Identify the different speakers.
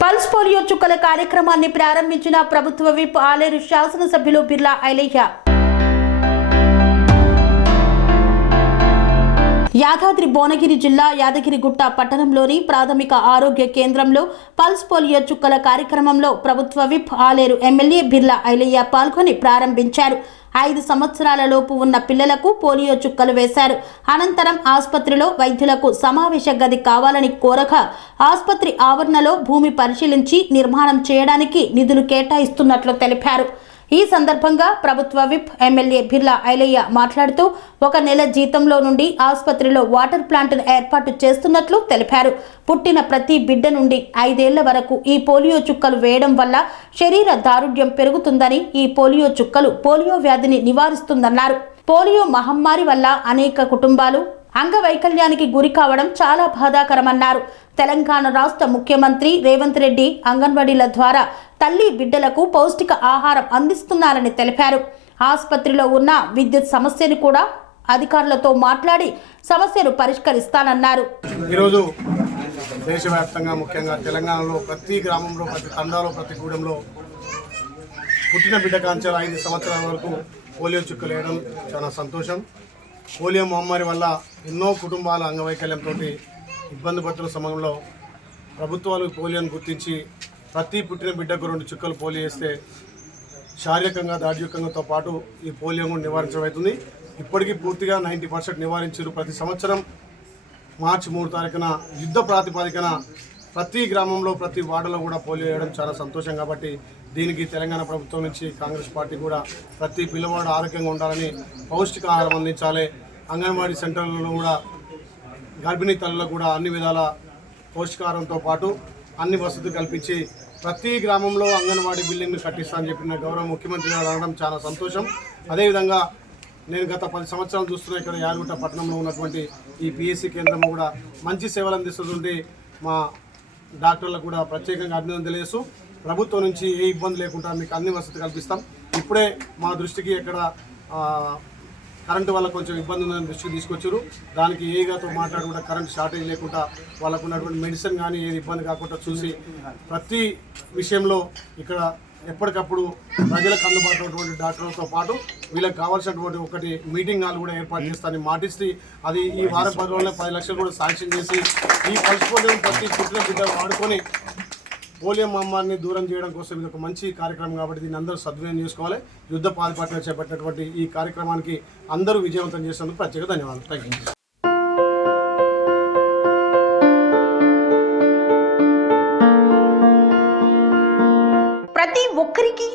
Speaker 1: Pulse polio చుక్కల కార్యక్రమాన్ని ప్రారంభించిన ప్రభుత్వ విప్ ఆలేరు శాసనసభ్యులు బిర్లా ఐలయ్య. యాదాద్రి భువనగిరి జిల్లా యాదగిరిగుట్ట పట్టణంలోని ప్రాథమిక ఆరోగ్య కేంద్రంలో పల్స్ పోలియో చుక్కల కార్యక్రమంలో ప్రభుత్వ విప్ ఆలేరు ఎమ్మెల్యే బిర్లా ఐలయ్య పాల్గొని ప్రారంభించారు. ఐదు సంవత్సరాలలోపు ఉన్న పిల్లలకు పోలియో చుక్కలు వేశారు. అనంతరం ఆసుపత్రిలో వైద్యులకు సమావేశ గది కావాలని కోరగా ఆసుపత్రి ఆవరణలో భూమి పరిశీలించి నిర్మాణం చేయడానికి నిధులు కేటాయిస్తున్నట్లు తెలిపారు. ఈ సందర్భంగా ప్రభుత్వ విప్ ఎమ్మెల్యే బిర్లా ఐలయ్య మాట్లాడుతూ ఒక నెల జీతంలో నుండి ఆసుపత్రిలో వాటర్ ప్లాంట్ను ఏర్పాటు చేస్తున్నట్లు తెలిపారు. పుట్టిన ప్రతి బిడ్డ నుండి ఐదేళ్ళ వరకు ఈ పోలియో చుక్కలు వేయడం వల్ల శరీర దారుఢ్యం పెరుగుతుందని ఈ పోలియో చుక్కలు పోలియో వ్యాధిని నివారిస్తుందన్నారు. పోలియో మహమ్మారి వల్ల అనేక కుటుంబాలు అంగవైకల్యానికి గురి కావడం చాలా బాధాకరమన్నారు. తెలంగాణ రాష్ట్ర ముఖ్యమంత్రి రేవంత్ రెడ్డి అంగన్వాడీల ద్వారా తల్లి బిడ్డలకు పౌష్టిక ఆహారం అందిస్తున్నారని తెలిపారు. ఆసుపత్రిలో ఉన్న విద్యుత్ సమస్యను కూడా అధికారులతో మాట్లాడి సమస్యను పరిష్కరిస్తానన్నారు.
Speaker 2: ఈరోజు దేశవ్యాప్తంగా ముఖ్యంగా తెలంగాణలో ప్రతి గ్రామంలో ప్రతి తండాలో ప్రతి గూడెంలో పుట్టిన బిడ్డ కాంచాల ఐదు సంవత్సరాల వరకు పోలియో చుక్కలు వేయడం చాలా సంతోషం. పోలియో మహమ్మారి వల్ల ఎన్నో కుటుంబాల అంగవైకల్యంతో ఇబ్బంది పడుతున్న సమయంలో ప్రభుత్వాలు పోలియోను గుర్తించి ప్రతి పుట్టిన బిడ్డకు రెండు చుక్కలు పోలియో వేస్తే శారీరకంగా దార్ఢ్యకంగాతో పాటు ఈ పోలియో కూడా నివారించడం అవుతుంది. ఇప్పటికీ పూర్తిగా నైంటీ పర్సెంట్ నివారించారు ప్రతి సంవత్సరం. మార్చి మూడు తారీఖున యుద్ధ ప్రాతిపదికన ప్రతి గ్రామంలో ప్రతి వార్డులో కూడా పోలియో వేయడం చాలా సంతోషం కాబట్టి దీనికి తెలంగాణ ప్రభుత్వం నుంచి కాంగ్రెస్ పార్టీ కూడా ప్రతి పిల్లవాడు ఆరోగ్యంగా ఉండాలని పౌష్టికాహారం అందించాలి. అంగన్వాడీ సెంటర్లలో కూడా గర్భిణీ తల్లులకు కూడా అన్ని విధాల పోషకారంతో పాటు అన్ని వసతులు కల్పించి ప్రతి గ్రామంలో అంగన్వాడీ బిల్డింగ్ను కట్టిస్తా అని చెప్పిన గౌరవ ముఖ్యమంత్రి గారు అనడం చాలా సంతోషం. అదేవిధంగా నేను గత పది సంవత్సరాలు చూస్తున్న ఇక్కడ యాదగుట్ట పట్టణంలో ఉన్నటువంటి ఈ పిఎస్సి కేంద్రం కూడా మంచి సేవలు అందిస్తుంటే మా డాక్టర్లకు కూడా ప్రత్యేకంగా అభినందన తెలియజేస్తూ ప్రభుత్వం నుంచి ఏ ఇబ్బంది లేకుండా మీకు అన్ని వసతి కల్పిస్తాం. ఇప్పుడే మా దృష్టికి ఇక్కడ కరెంటు వల్ల కొంచెం ఇబ్బంది ఉందని దృష్టికి తీసుకొచ్చారు. దానికి ఏగాతో మాట్లాడకుండా కరెంట్ షార్టేజ్ లేకుండా వాళ్ళకు ఉన్నటువంటి మెడిసిన్ కానీ ఏది ఇబ్బంది కాకుండా చూసి ప్రతి విషయంలో ఇక్కడ ఎప్పటికప్పుడు ప్రజలకు అందుబాటులో ఉన్నటువంటి డాక్టర్లతో పాటు వీళ్ళకి కావాల్సినటువంటి ఒకటి మీటింగ్ హాల్ కూడా ఏర్పాటు చేస్తానని మాటిస్తే అది ఈ వారం పది రోజుల్లో పది లక్షలు కూడా శాంక్షన్ చేసి ఈ పల్స్ పోలియో ప్రతి పుట్టిన బిడ్డ వాడుకొని పోలియో మహమ్మారిని దూరం చేయడం కోసం ఇది ఒక మంచి కార్యక్రమం కాబట్టి దీన్ని అందరూ సద్వినియోగం చేసుకోవాలి. యుద్ధ పాల్పట్ల చేపట్టినటువంటి ఈ కార్యక్రమానికి అందరూ విజయవంతం చేసినందుకు ప్రత్యేక ధన్యవాదాలు. Thank you